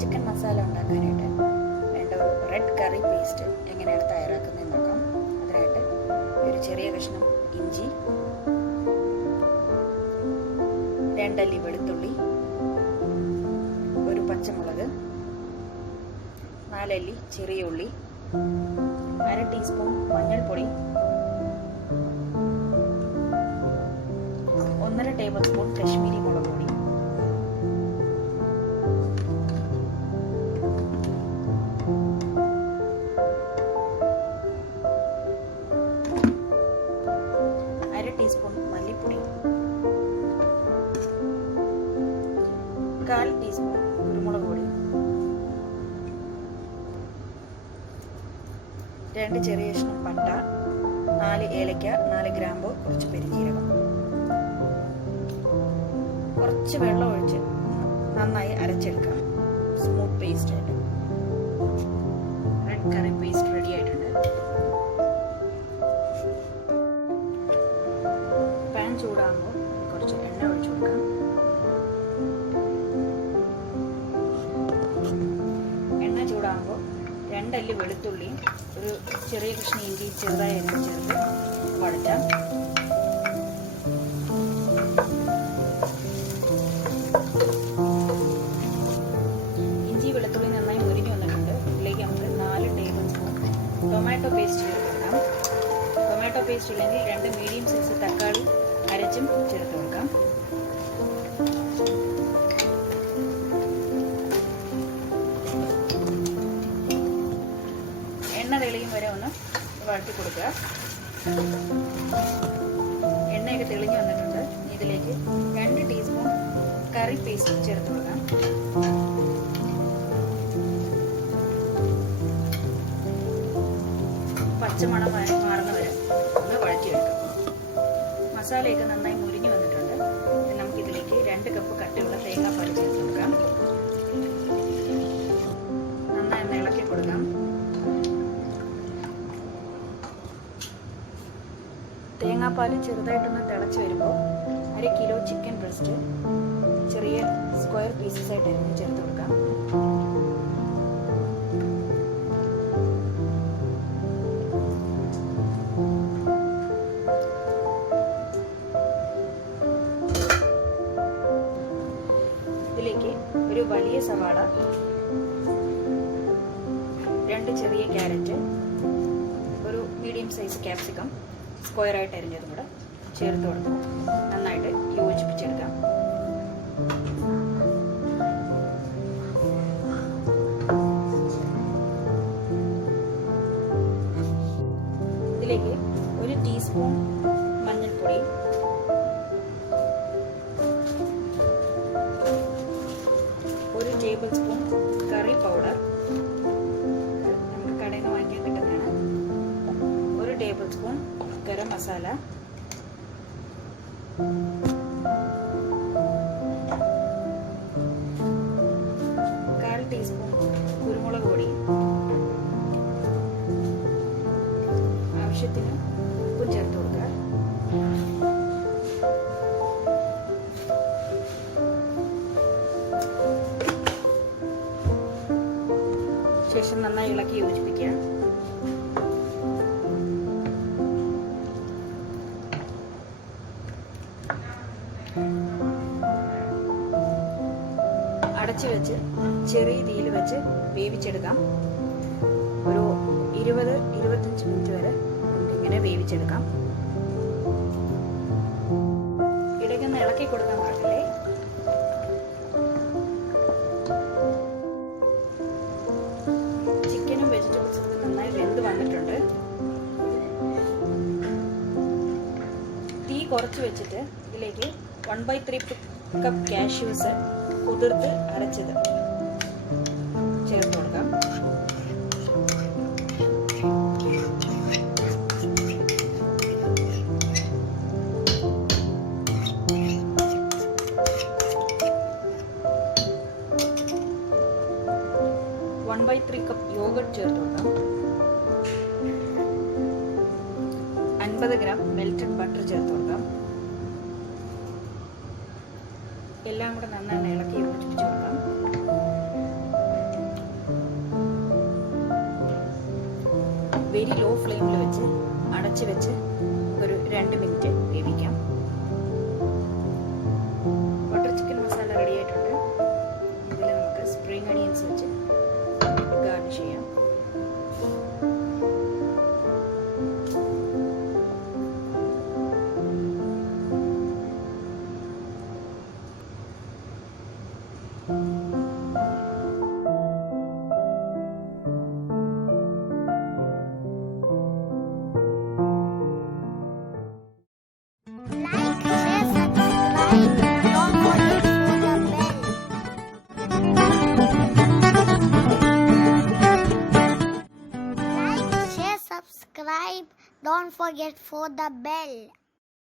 Chicken masala ഉണ്ടാക്കാനായിട്ട് വേണ്ട ഒരു റെഡ് കറി പേസ്റ്റ് എങ്ങനെയാണ് തയ്യാറാക്കുന്നതെന്ന് നോക്കാം. അതിനായിട്ട് ഒരു ചെറിയ കഷ്ണം ഇഞ്ചി, 2 അല്ലി വെളുത്തുള്ളി, ഒരു പച്ചമുളക്, 4 അല്ലി ചെറിയ ഉള്ളി, 1/2 ടീസ്പൂൺ മഞ്ഞൾപ്പൊടി, 1/2 ടേബിൾ സ്പൂൺ കശ്മീരി മുളക് പൊടി, ടീസ്പൂൺ മല്ലിപ്പൊടി, 1/4 ടീസ്പൂൺ കുരുമുളക് പൊടി, 2 ചെറിയ കഷ്ണം പട്ട, 4 ഏലക്ക, 4 ഗ്രാമ്പു, കുറച്ച് പെരിഞ്ജീരകം. കുറച്ച് വെള്ളം ഒഴിച്ച് നന്നായി അരച്ചെടുക്കാം. സ്മൂത്ത് പേസ്റ്റ് ആയിട്ട് റെഡ് കറി പേസ്റ്റ് റെഡി ആയിട്ടുണ്ട്. പാൻ ചൂടാകുമ്പോൾ കുറച്ച് എണ്ണ ഒഴിച്ചു കൊടുക്കാം. എണ്ണ ചൂടാകുമ്പോൾ 2 അല്ലി വെളുത്തുള്ളിയും ഒരു ചെറിയ കഷ്ണം ഇഞ്ചി ചെറുതായി അരിഞ്ഞ് ചേർത്ത് വഴറ്റാം. ഇഞ്ചി വെളുത്തുള്ളി നന്നായി മുരിഞ്ഞു വന്നിട്ടുണ്ട്. ഇതിലേക്ക് നമുക്ക് 4 ടേബിൾ സ്പൂൺ ടൊമാറ്റോ പേസ്റ്റ് ചേർത്ത് കൊടുക്കാം. ടൊമാറ്റോ പേസ്റ്റ് ഇല്ലെങ്കിൽ 2 മീഡിയം സൈസ് തക്കാളി അരച്ചും ചേർത്ത് കൊടുക്കാം. എണ്ണ തെളിയും വരെ ഒന്ന് വഴറ്റി കൊടുക്കുക. എണ്ണയൊക്കെ തെളിഞ്ഞു വന്നിട്ടുണ്ട്. ഇതിലേക്ക് 2 ടീസ്പൂൺ കറി പേസ്റ്റ് ചേർത്ത് കൊടുക്കാം. പച്ചമണം മാറുന്ന വരെ ഒന്ന് വഴറ്റിയെടുക്കാം. മസാലയൊക്കെ നന്നായി മുരിഞ്ഞു വന്നിട്ടുണ്ട്. നമുക്കിതിലേക്ക് 2 കപ്പ് കട്ടിയുള്ള തേങ്ങാപ്പാൽ ചേർത്ത് കൊടുക്കാം. നന്നായി ഒന്ന് ഇളക്കി കൊടുക്കാം. തേങ്ങാപ്പാൽ ചെറുതായിട്ടൊന്ന് തിളച്ച് വരുമ്പോൾ 1/2 കിലോ ചിക്കൻ ബ്രസ്റ്റ് ചെറിയ സ്ക്വയർ പീസസ് ആയിട്ട് അരിഞ്ഞ് ചേർത്ത് കൊടുക്കാം. ഇതിലേക്ക് ഒരു വലിയ സവാള, 2 ചെറിയ ക്യാരറ്റ്, ഒരു മീഡിയം സൈസ് ക്യാപ്സിക്കം സ്ക്വയർ ആയിട്ട് അരിഞ്ഞതും കൂടെ ചേർത്ത് കൊടുത്ത് നന്നായിട്ട് യോജിപ്പിച്ചെടുക്കാം. ഇതിലേക്ക് 1 ടീസ്പൂൺ മഞ്ഞൾപ്പൊടി, 1 ടേബിൾ സ്പൂൺ കറി പൗഡർ, നമുക്ക് കടയിൽ നിന്ന് വാങ്ങിക്കാൻ കിട്ടുന്നതാണ്, 1 table spoon garam masala, 1/4 teaspoon കുരുമുളക് പൊടി, ആവശ്യത്തിന് ഉപ്പും ചേർത്ത് കൊടുക്കുക. ശേഷം നന്നായി ഇളക്കി യോജിപ്പിക്കുക. അടച്ചു വെച്ച് ചെറിയ തീയിൽ വെച്ച് വേവിച്ചെടുക്കാം. ഒരു 20-25 മിനിറ്റ് വരെ നമുക്കിങ്ങനെ വേവിച്ചെടുക്കാം. ഇടയ്ക്കൊന്ന് ഇളക്കി കൊടുക്കാൻ പാടില്ലേ. ചിക്കനും വെജിറ്റബിൾസും ഒക്കെ നന്നായി വെന്ത് വന്നിട്ടുണ്ട്. തീ കുറച്ച് വെച്ചിട്ട് ഇതിലേക്ക് 1/3 കപ്പ് കാഷ്യൂസ് കുതിർത്ത് അരച്ചത് ചേർത്ത് കൊടുക്കാം. ⅓ കപ്പ് യോഗർട്ട് ചേർത്ത് കൊടുക്കാം. 50 ഗ്രാം മെൽറ്റഡ് ബട്ടർ ചേർത്ത് കൊടുക്കാം. എല്ലാം കൂടെ നന്നായി ഇളക്കി യോജിപ്പിച്ച് കൊടുക്കാം. ഇത്തിരി ലോ ഫ്ലെയിമിൽ വെച്ച് അടച്ച് വെച്ച് ഒരു 2 മിനിറ്റ് വേവിക്കാം. ബട്ടർ ചിക്കൻ മസാല റെഡി ആയിട്ടുണ്ട്. ഇതിൽ നമുക്ക് സ്പ്രിംഗ് ഒണിയൻസ് വെച്ച് ഗാർണിഷ് ചെയ്യാം. Subscribe, don't forget for the bell.